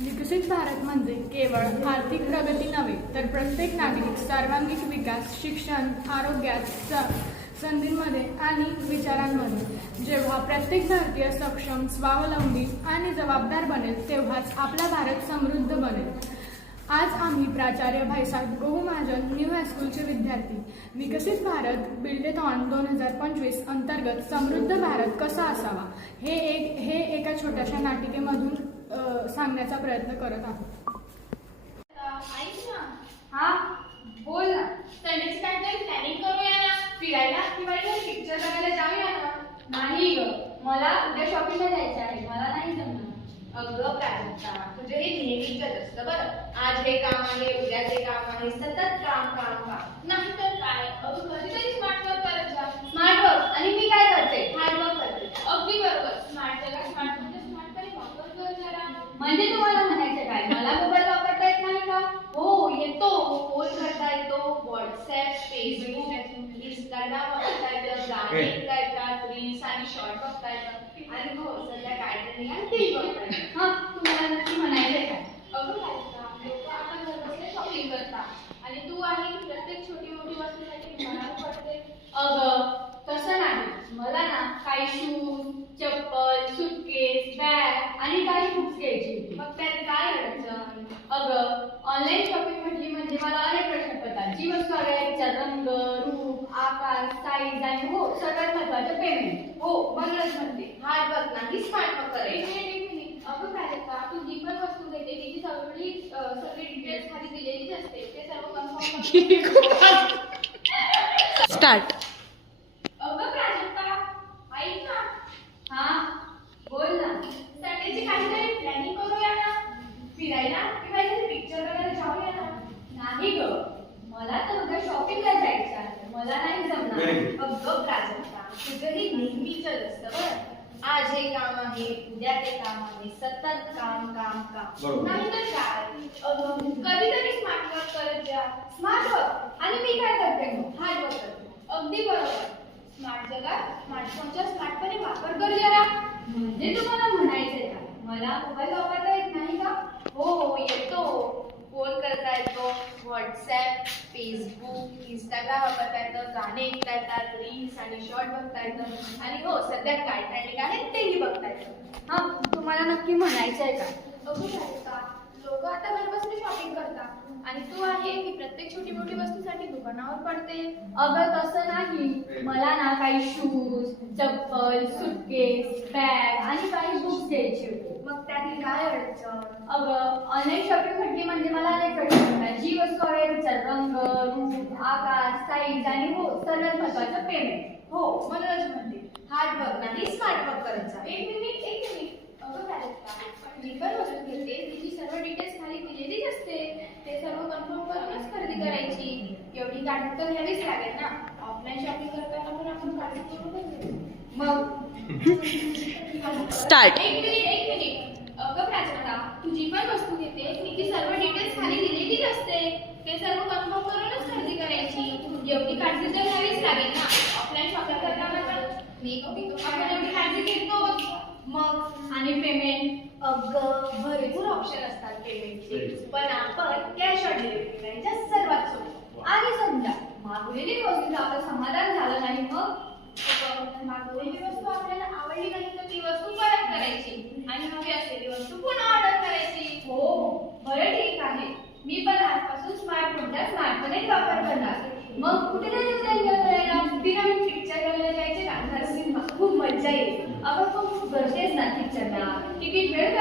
विकसित भारत म्हणजे केवळ आर्थिक प्रगती नव्हे, तर प्रत्येक नागरिक सर्वांगीण विकास, शिक्षण, आरोग्यात, संधींमध्ये आणि विचारांमध्ये. जेव्हा प्रत्येक भारतीय सक्षम, स्वावलंबी आणि जबाबदार बनेल, तेव्हाच आपला भारत समृद्ध बनेल. आज आम्ही प्राचार्य भाईसाहेब गहू महाजन न्यू हायस्कूलचे विद्यार्थी विकसित भारत बिल्डेथॉन 2025 अंतर्गत समृद्ध भारत कसा असावा हे एका छोट्याशा नाटिकेमधून सांगण्याचा प्रयत्न करत आहोत. हा बोल ना. संडेची काहीतरी प्लॅनिंग करूया ना, फिरायला किंवा पिक्चर बघायला जाऊया ना. नाही ग, मला उद्या शॉपिंगला जायचं आहे, मला नाही जमणार. अगं प्राजक्ता, तुझे हे नेहमीच असतं बरं. आज हे काम आहे, उद्या ते काम आहे, सतत काम काम काम. नाही तर काय, अगं कधीतरी स्मार्ट वर्क करत जा. स्मार्ट वर्क आणि मी काय करते? हार्ड वर्क करते. अगदी बरोबर. स्मार्ट जगात स्मार्ट म्हणजे स्मार्टपणे वापर कर जरा. म्हणजे तुम्हाला म्हणायचं काय, मला मोबाईल वापरता येत नाही का? हो येतो, फोन करता येतो, व्हॉट्सअप, फेसबुक, इंस्टाग्राम वापरता येतं, गाणी ऐकता येतात, रील्स आणि शॉर्ट बघता येतात. आणि हो सध्या काय ट्रेंडिंग आहे ते बघता येतं. हा तुम्हाला नक्की म्हणायचंय काय? अगं लोक आता घर बसल्या शॉपिंग करतात आणि तू आहे प्रत्येक छोटी मोठी वस्तूसाठी मनावर पडते. अगं तसं नाही, मला ना काही शूज, चप्पल, सुटकेस, बॅग आणि काही बुक्स घ्यायची होती. मग त्यात काय अडचण? अगं ऑनलाईन शॉपिंग म्हटली म्हणजे मला अनेक प्रश्न पडतात. जी वस्तू हवी आहे तिचा रंग, रूप, आकार, साईज आणि हो सगळ्यात महत्त्वाचं पेमेंट. हो म्हणूनच म्हणते हार्ड वर्क नाही स्मार्ट वर्क करायचं. अगं प्राजक्ता, तू जी पण वस्तू घेते तिची सगळी डिटेल्स खाली दिलेलीच असते. ते सर्व कन्फर्म स्टार्ट. अगं प्राजक्ता, ऐक ना. हा बोल ना. संडेची काहीतरी प्लॅनिंग करूया ना, फिरायला किंवा एखादी पिक्चर बघायला जाऊया ना. नाही ग, मला तर उद्या शॉपिंगला जायचं आहे, मला नाही जमणार. अगं प्राजक्ता, तुझंही नेहमीच असतं बरं. आज हे काम आहे, उद्या ते काम आहे, सतत काम काम काम. नाही तर काय, कधीतरी स्मार्ट वर्क करत जा. स्मार्ट वर्क आणि मी काय करते मग? हार्ड वर्क करते. अगदी बरोबर. स्मार्ट जगात स्मार्टफोनचा स्मार्टपणे वापर कर जरा. म्हणजे तुम्हाला म्हणायचंय का, मला मोबाईल वापरता येत नाही का? हो येतो, फोन करता येतो, व्हॉट्सअप, फेसबुक, इंस्टाग्राम वापरता येतं, गाणे ऐकता येतात, रील्स आणि शॉर्ट बघता येतं. आणि हो सध्या काय ट्रेंडिंग आहे तेही बघता येतं. हा तुम्हाला नक्की म्हणायचं आहे का? लोक आता घर बसले शॉपिंग करतात आणि तू आहे की प्रत्येक छोटी मोठी वस्तूसाठी दुकानावर पडते. अगं तसं नाही, मला ना काही शूज, चप्पल, सुटकेस, बॅग आणि काही बुक्स घ्यायची होती. मग त्यातील काय अडचण? अगं ऑनलाईन शॉपिंग म्हटली म्हणजे मला अनेक प्रश्न पडतात. जी वस्तू आहे तिचा रंग, रूप, आकार, साईज आणि हो सर्वात महत्त्वाचं पेमेंट. हो म्हणूनच म्हणते हार्ड वर्क नाही स्मार्ट वर्क करायचा. एक मिनिट. अगं प्राजक्ता, जी पण वस्तू घेते तिची सर्व डिटेल्स खाली दिलेलीच असते. ते सर्व कन्फर्म करूनच खरेदी करायची. एवढी काळजी तर घ्यावीच लागेल ना. ऑफलाईन शॉपिंग करताना पण आपण काळजी करूनच घेऊ. मग स्टार्ट. एक मिनिट. अगं प्राजक्ता, तू जी पण वस्तू घेते तिची सर्व डिटेल्स खाली दिलेलीच असते. ते सर्व कन्फर्म करूनच खरेदी करायची. एवढी काळजी तर घ्यावीच लागेल ना. ऑफलाईन शॉपिंग करताना पण आपण एवढी काळजी घेतोच. मग आणि पेमेंट? अगं भरपूर ऑप्शन असतात पेमेंटचे, पण आपण कॅश ऑन डिलिव्हरी करायच्या सर्वात सोपं. आणि समजा मागवलेली वस्तूचं आपलं समाधान झालं नाही, मग मागवलेली वस्तू आपल्याला आवडली नाही तर ती वस्तू परत करायची आणि हवी असलेली वस्तू पुन्हा ऑर्डर करायची. हो बरं ठीक आहे, मी पण आजपासून स्मार्टफोनचा स्मार्टपणे वापर करणार. मग कुठे जायचं एन्जॉय करायला? नवीन पिक्चर बघायला जायचे का? सिनेमा खूप मजा येईल. अगं खूप गर्दीच ना पिक्चरला. तिकीट वेळ